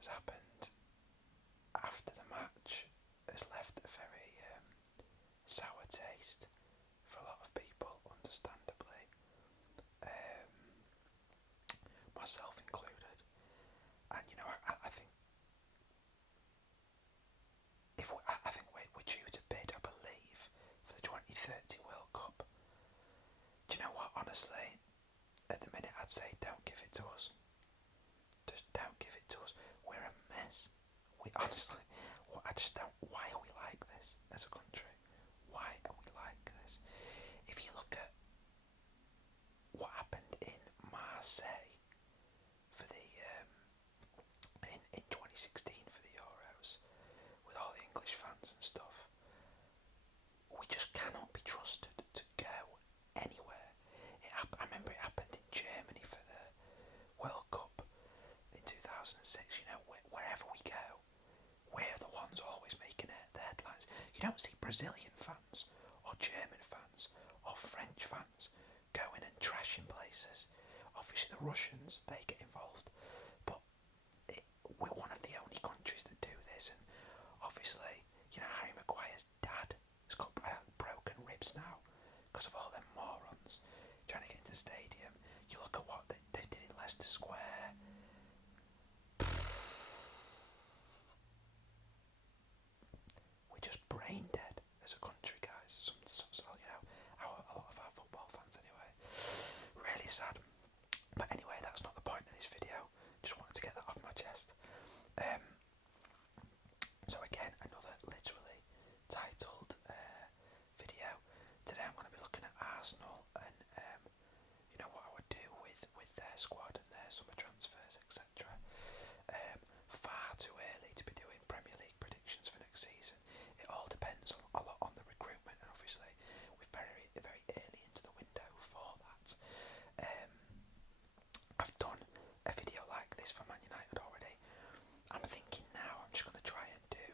that's happened after the match has left a very sour taste for a lot of people, understandably, myself included. And I think I think we're due to bid, I believe, for the 2030 World Cup. Do you know what? Honestly, at the minute, I'd say don't give it to us. Just don't give it to us. We're a mess. We honestly, I just don't. Why are we like this as a country? Why are we like this? If you look at what happened in Marseille for the in 2016 for the Euros, with all the English fans and stuff, we just cannot be trusted to go anywhere. I remember it happened in Germany for the World Cup in 2006. Wherever we go, we're the ones always making the headlines. You don't see Brazilian fans or German fans or French fans going and trashing places. Obviously the Russians, they get involved, but we're one of the only countries that do this. And obviously, Harry Maguire's dad has got broken ribs now because of all them morons trying to get into the stadium. You look at what they did in Leicester Square. We're just brain dead as a country, guys. A lot of our football fans anyway. Really sad. But anyway, that's not the point of this video. Just wanted to get that off my chest. So again, another literally titled video. Today I'm going to be looking at Arsenal and what I would do with their squad and their summer transfers, etc. Far too early to be doing Premier League predictions for next season. It all depends a lot on the recruitment, and obviously we're very early into the window for that. I've done a video like this for Man United already. I'm thinking now I'm just going to try and do,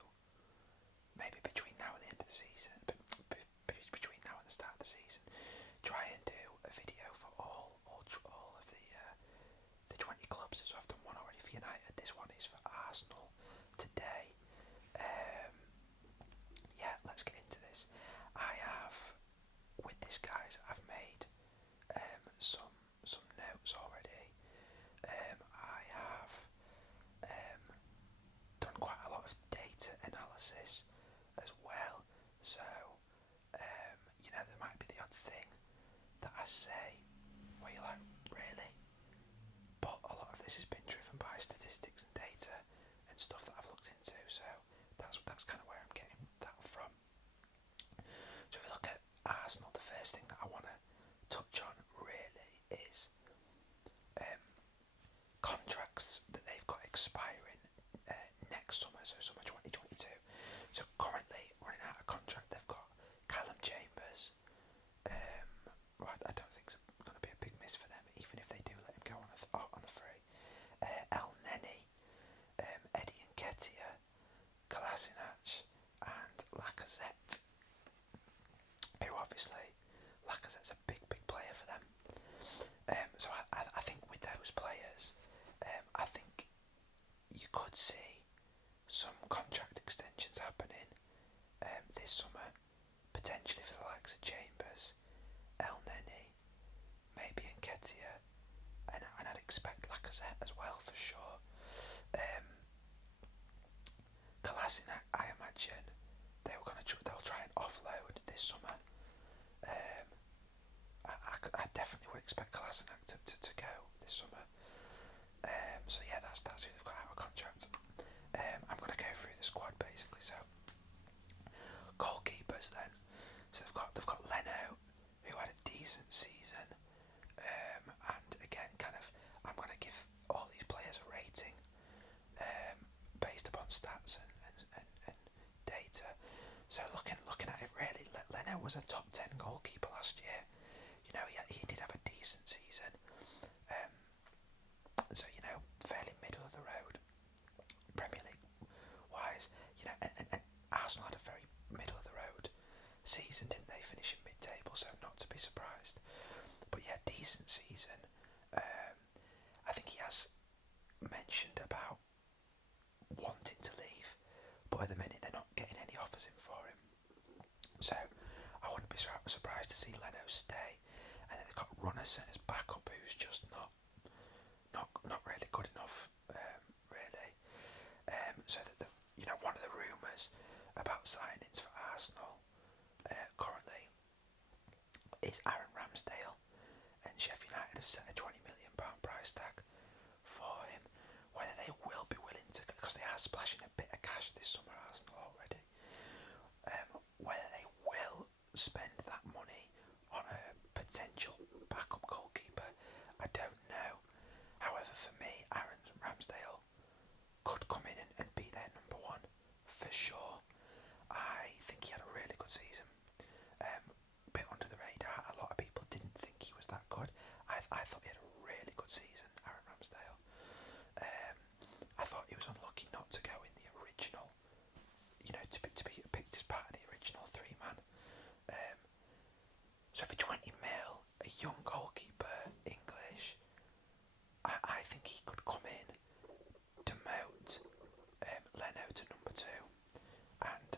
maybe between now and the end of the season, between now and the start of the season, try and do a video for all of the 20 clubs. So I've done one already for United. This one is for Arsenal today. Yeah, let's get into this. I have, with this, guys, I've made some notes already. I have done quite a lot of data analysis as well. So there might be the odd thing that I say where you're like, really? But a lot of this has been driven by statistics and data and stuff that I've looked into, so that's kind of where I'm getting that from. So if we look at Arsenal, the first thing that I want to touch on really is contracts that they've got expiring next summer, so summer 2022. So currently running out of contract, they've got Callum Chambers. I don't think it's going to be a big miss for them, even if they do let him go on a free. El Neni, Eddie Nketiah, Kolasinac, and Lacazette. Who obviously, Lacazette's a big player for them. So I think with those players, I think you could see some contract extensions happening this summer, potentially for the likes of Chambers, El Neni, maybe Nketiah, and I'd expect Lacazette as well for sure. Kolasinac, I imagine they'll try and offload this summer. I definitely would expect Kolasinac to go this summer. So yeah, that's who they've got out of contract. I'm going to go through the squad basically. So goalkeepers then. So they've got Leno, who had a decent season, and again, I'm going to give all these players a rating based upon stats and data. So looking at it, really, Leno was a top 10 goalkeeper last year. He did have a decent season. So fairly middle of the road, Premier League wise. And Arsenal had a very middle of the road season, didn't they? Finishing mid-table, so not to be surprised. But yeah, decent season. I think he has mentioned about be surprised to see Leno stay. And then they've got Runnison as backup, who's just not really good enough, really. So that one of the rumours about signings for Arsenal currently is Aaron Ramsdale, and Sheffield United have set a £20 million price tag for him. Whether they will be willing to, because they are splashing a bit of cash this summer, Arsenal already. Whether they will spend that money on a potential backup goalkeeper, I don't know. However, for me, Aaron Ramsdale could come in and be their number one for sure. I think he had a really good season. Bit under the radar. A lot of people didn't think he was that good. I thought he had a really good season, Aaron Ramsdale. I thought he was unlucky not to go in the original, to be picked as part of the original three-man. So for 20 mil, a young goalkeeper, English, I think he could come in, demote Leno to number 2, and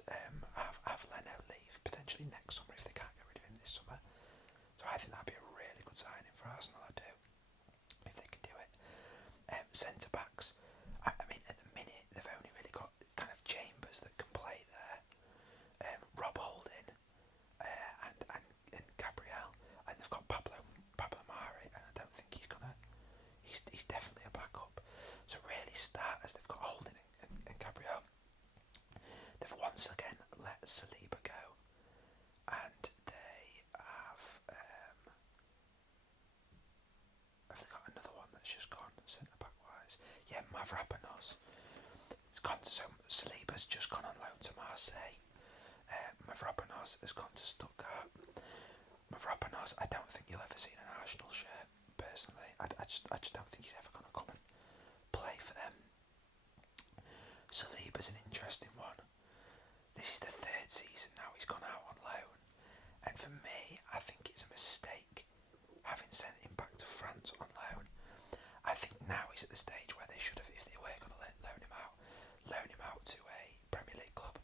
have Leno leave potentially next summer if they can't get rid of him this summer. So I think that'd be a really good signing for Arsenal. I do, if they can do it. Centre backs. I mean, at the minute they've only really got kind of Chambers that can play there. Rob Holding and Gabriel, and they've got Pablo Mari, and I don't think he's definitely a backup. So really, starters, they've got Holding and Gabriel. They've once again let Saliba go, and they have they got another one that's just gone centre back wise? Yeah, Mavropanos. It's gone to, so Saliba's just gone on loan to Marseille. Mavropanos has gone to Stuttgart. Mavropanos, I don't think you'll ever see in an Arsenal shirt, personally. I just don't think he's ever going to come and play for them. Saliba's an interesting one. This is the 3rd season now he's gone out on loan, and for me, I think it's a mistake having sent him back to France on loan. I think now he's at the stage where they should have, if they were going to loan him out to a Premier League club.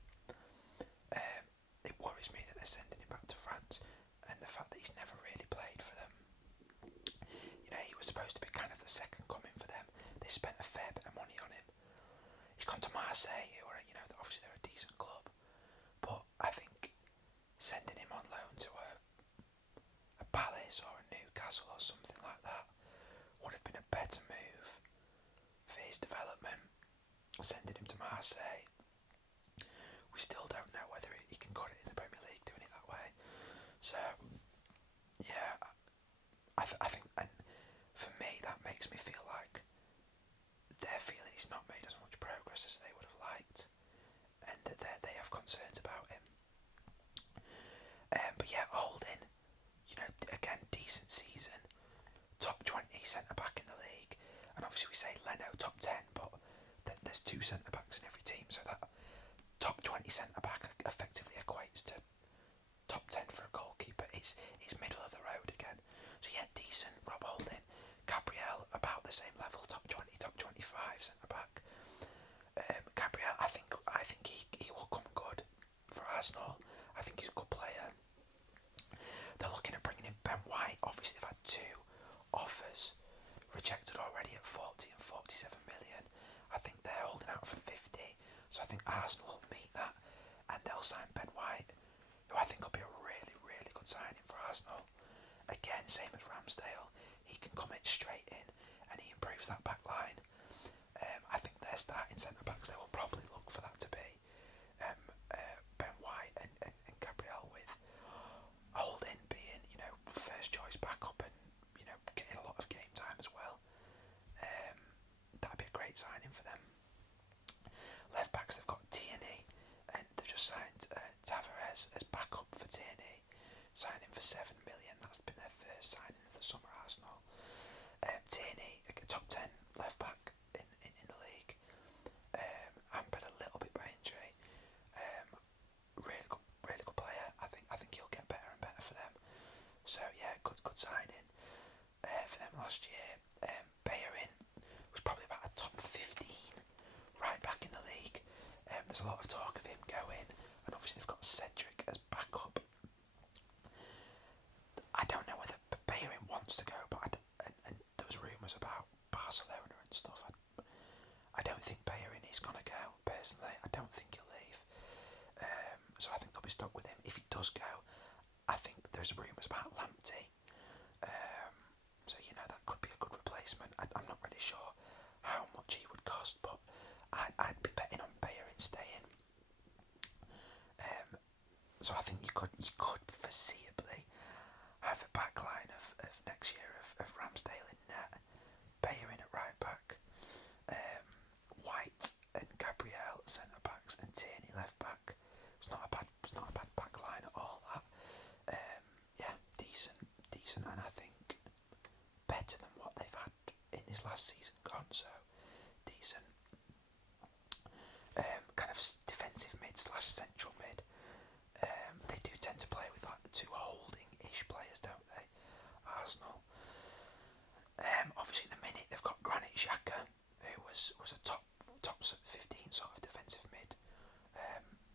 It worries me that they're sending him back to France, and the fact that he's never really played for them. He was supposed to be kind of the second coming for them. They spent a fair bit of money on him. He's gone to Marseille, who are, obviously they're a decent club, but I think sending him on loan to a Palace or a Newcastle or something like that would have been a better move for his development. Sending him to Marseille, we still don't know whether he can cut it in the Premier League doing it that way. So, yeah, I think, and for me, that makes me feel like they're feeling he's not made as much progress as they would have liked, and that they have concerns about him. But yeah, Holding, again, decent season, top 20 centre back in the league, and obviously we say Leno top 10, but there's 2 centre backs in every team, so that top 20 centre back effectively equates to top 10 for a goalkeeper. It's middle of the road again. So yeah, decent. Rob Holding, Gabriel about the same level, top 20, top 25 centre back. Gabriel, I think he will come good for Arsenal. I think he's a good player. They're looking at bringing in Ben White. Obviously, they've had 2 offers rejected already at 40 and 47 million. I think they're holding out for 50. So I think Arsenal will meet that, and they'll sign Ben White, who I think will be a really, really good signing for Arsenal. Again, same as Ramsdale, he can come in straight in, and he improves that back line. I think their starting centre backs, they will probably look for that to be Ben White and Gabriel, with Holding being, first choice backup and, getting a lot of game time as well. That'd be a great signing for them. Left backs, they've got Tierney, and they've just signed Tavares as backup for Tierney, signing for 7 million. That's been their first signing of the summer, Arsenal. Tierney, a top 10 left back in the league, hampered a little bit by injury. Really good player. I think he'll get better and better for them. So yeah, good signing for them last year. Bellerin was probably about a top 15 right back in the league. There's a lot of talk of him going, and obviously they've got Cedric as backup. and stuff. I don't think Bellerin is going to go, personally. I don't think he'll leave. So I think they'll be stuck with him. If he does go, I think there's rumours about Lamptey. So, that could be a good replacement. I'm not really sure how much he would cost, but I'd be betting on Bellerin staying. So I think you could foreseeably have a back line of next year of Ramsdale in net, Bellerin at right back, White and Gabriel centre backs, and Tierney left back. It's not a bad back line at all. That decent, and I think better than what they've had in this last season gone. So decent. Kind of defensive mid / central mid. They do tend to play with like the two holding-ish players, don't they? Arsenal. Obviously, at the minute they've got Granit Xhaka, who was a top 15 sort of defensive mid,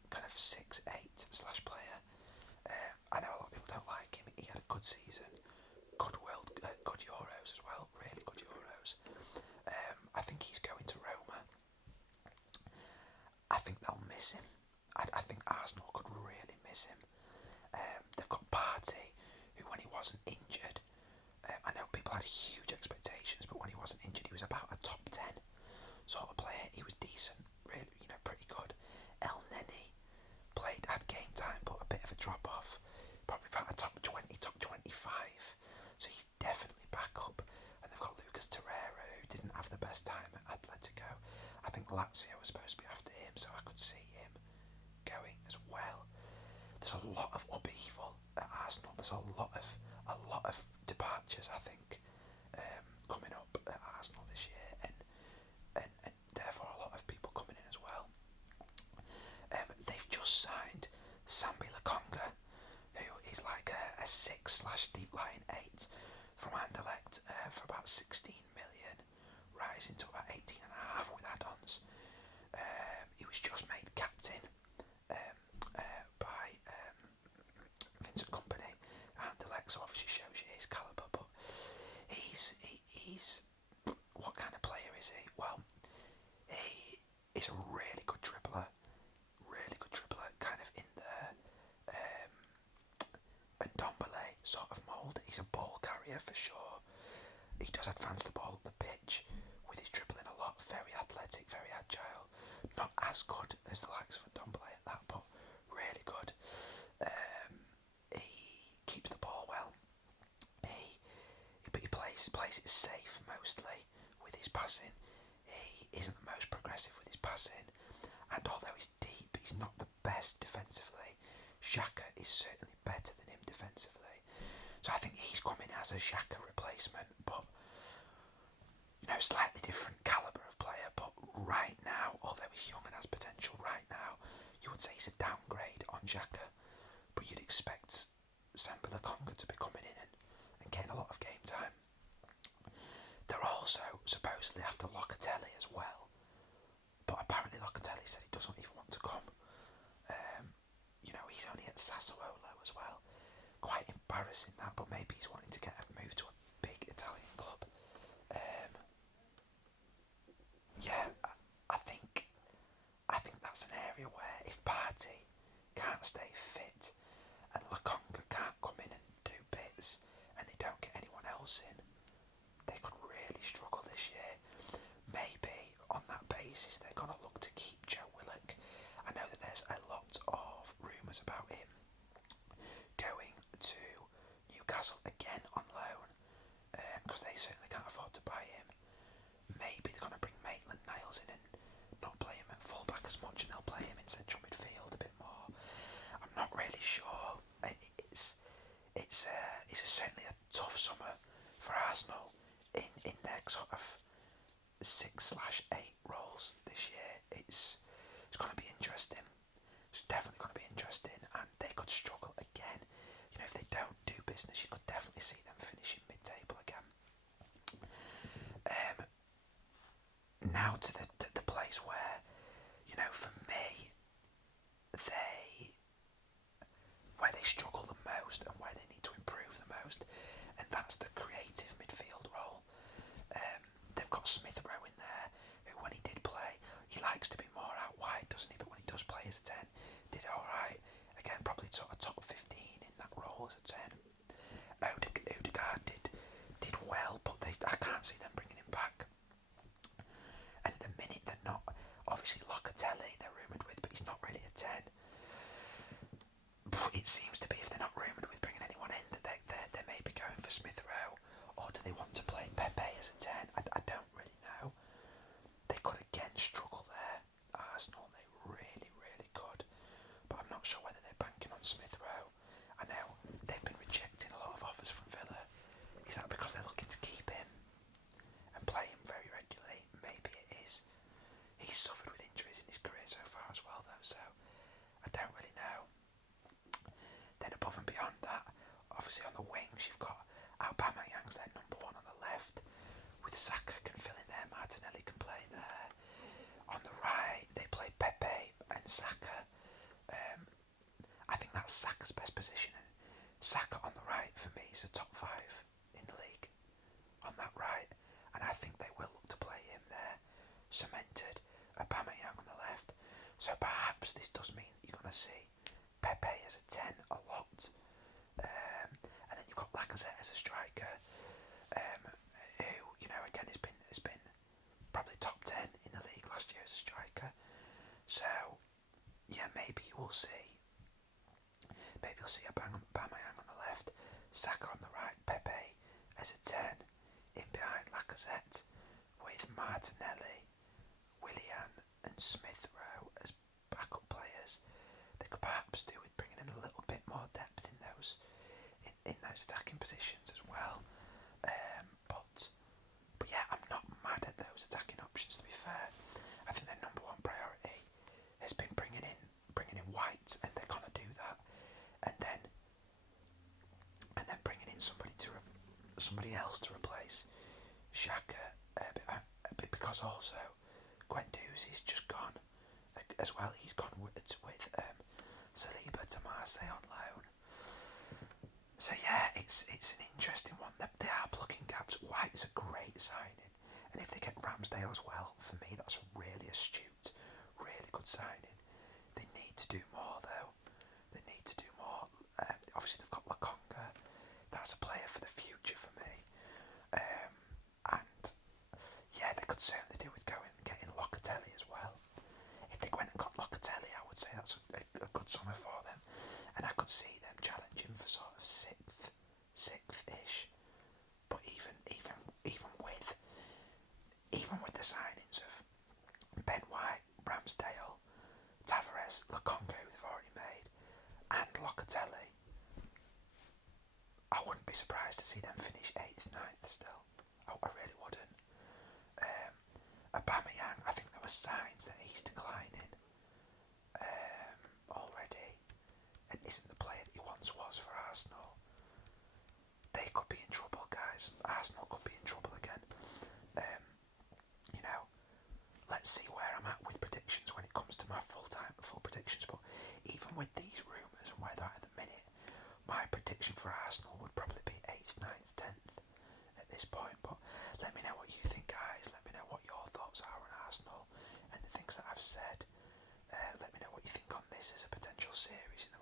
kind of 6'8" / player. I know a lot of people don't like him. He had a good season, good Euros as well, really good Euros. I think he's going to Roma. I think they'll miss him. I think Arsenal could really miss him. They've got Partey, who when he wasn't injured, I know people had huge expectations, but when he wasn't injured, he was about a top 10 sort of player. He was decent, really, pretty good. El Neni had game time, but a bit of a drop off. Probably about a top 20, top 25. So he's definitely back up. And they've got Lucas Torreira, who didn't have the best time at Atletico. I think Lazio was supposed to be after him, so I could see him going as well. There's a lot of upheaval at Arsenal. There's a lot of departures, I think, coming up at Arsenal this year, and therefore a lot of people coming in as well. They've just signed Sambi Lokonga, who is like a 6 / deep line 8 from Anderlecht for about 16 million, rising to about 18.5 with add-ons. He was just made captain by Vincent Kompany at Anderlecht, so obviously shows you his calibre. But he's what kind of player is he? Well, he is a really good dribbler, kind of in the Ndombele sort of mould. He's a ball carrier for sure. He does advance the ball up the pitch with his dribbling a lot. Very athletic, very agile. Not as good as the likes of Ndombele at that, but really good. He keeps the ball well. He plays it safe mostly with his passing. He isn't the most progressive with his passing, and although he's deep, he's not the best defensively. Xhaka is certainly better than him defensively, so I think he's coming as a Xhaka replacement, but slightly different calibre of player. But right now, although he's young and has potential, right now you would say he's a downgrade on Xhaka, but you'd expect Sambi Lokonga to be coming in and getting a lot of game time. They're also supposedly after Locatelli as well, but apparently Locatelli said he doesn't even want to come. He's only at Sassuolo as well. Quite embarrassing that, but maybe he's wanting to get a move to a big Italian club. I think that's an area where if Partey can't stay fit and Lokonga can't come in and do bits, and they don't get anyone else in, they could really struggle this year. Maybe on that basis they're going to look to keep Joe Willock. I know that there's a lot of rumours about him going to Newcastle again on loan, because they certainly can't afford to buy him. Maybe they're going to bring Maitland-Niles in and not play him at fullback as much, and they'll play him in central midfield a bit more. I'm not really sure. It's certainly a tough summer for Arsenal in their sort of 6 / 8 roles this year. It's going to be interesting. It's definitely going to be interesting, and they could struggle again. If they don't do business, you could definitely see them finishing mid-table again. Now to the place where, for me, where they struggle the most and where they need to improve the most, and that's the creative midfield role. They've got got Smith Rowe in there, who when he did play, he likes to be more out wide, doesn't he? But when he does play as a 10, did alright. Again, probably sort of top 15 in that role as a 10. Odegaard did well, but I can't see them bringing him back. And at the minute, they're not. Obviously, Locatelli, they're rumoured with, but he's not really a 10. But it seems to be, if they're not rumoured with bringing anyone in, that they may be going for Smith Rowe, or do they want to play Pepe as a 10? I don't really know. They could again struggle there. Arsenal, they really, really could. But I'm not sure whether they're banking on Smith Rowe. I know they've been rejecting a lot of offers from Villa. Is that because they're looking to keep him and play him very regularly? Maybe it is. He's suffered with injuries in his career so far as well, though, so I don't really know. Then above and beyond that, obviously on the wings, you've got Aubameyang's their number one on the left, with Saka can fill in there, Martinelli can play there. On the right, they play Pepe and Saka. I think that's Saka's best position. Saka on the right, for me, is a top 5 in the league on that right, and I think they will look to play him there, cemented. Aubameyang on the left. So perhaps this does mean that you're going to see Pepe as a 10 a lot, and then you've got Lacazette as a striker, who, you know, again has been probably top 10 in the league last year as a striker. So yeah, maybe you'll see Aubameyang on the left, Saka on the right, Pepe as a 10 in behind Lacazette, with Martinelli, Willian and Smith Rowe as backup players. They could perhaps do with bringing in a little bit more depth in those attacking positions as well. But yeah, I'm not mad at those attacking options, to be fair. I think their number one priority has been bringing in White, and they're gonna do that, and then bringing in somebody else to replace Xhaka, because also Guendouzi's just gone as well. He's gone with Saliba to Marseille on loan. So yeah, it's an interesting one. They are plugging gaps. White's a great signing, and if they get Ramsdale as well, for me that's a really astute, really good signing. They need to do more though. They need to do more. Obviously they've got Lokonga. That's a player for the future for me. And yeah, they could certainly do with getting Locatelli as well. If they went and got Locatelli, I would say that's a good summer for them, and I could see them challenging for sort of sixth-ish. But even with the signings of Ben White, Ramsdale, Tavares, Lokonga, who they've already made, and Locatelli, I wouldn't be surprised to see them finish 8th, 9th still. I really wouldn't. Aubameyang, I think there were signs that he's declining already, and isn't the player that he once was for Arsenal. They could be in trouble, guys. Arsenal could be in trouble again. You know, let's see where I'm at with predictions when it comes to my full predictions. But even with these rumours and where they're at the minute, my prediction for Arsenal would probably be 8th, 9th, 10th at this point. But let me know what you think, guys. Let me know what your thoughts are on Arsenal and the things that I've said. Let me know what you think on this as a potential series in the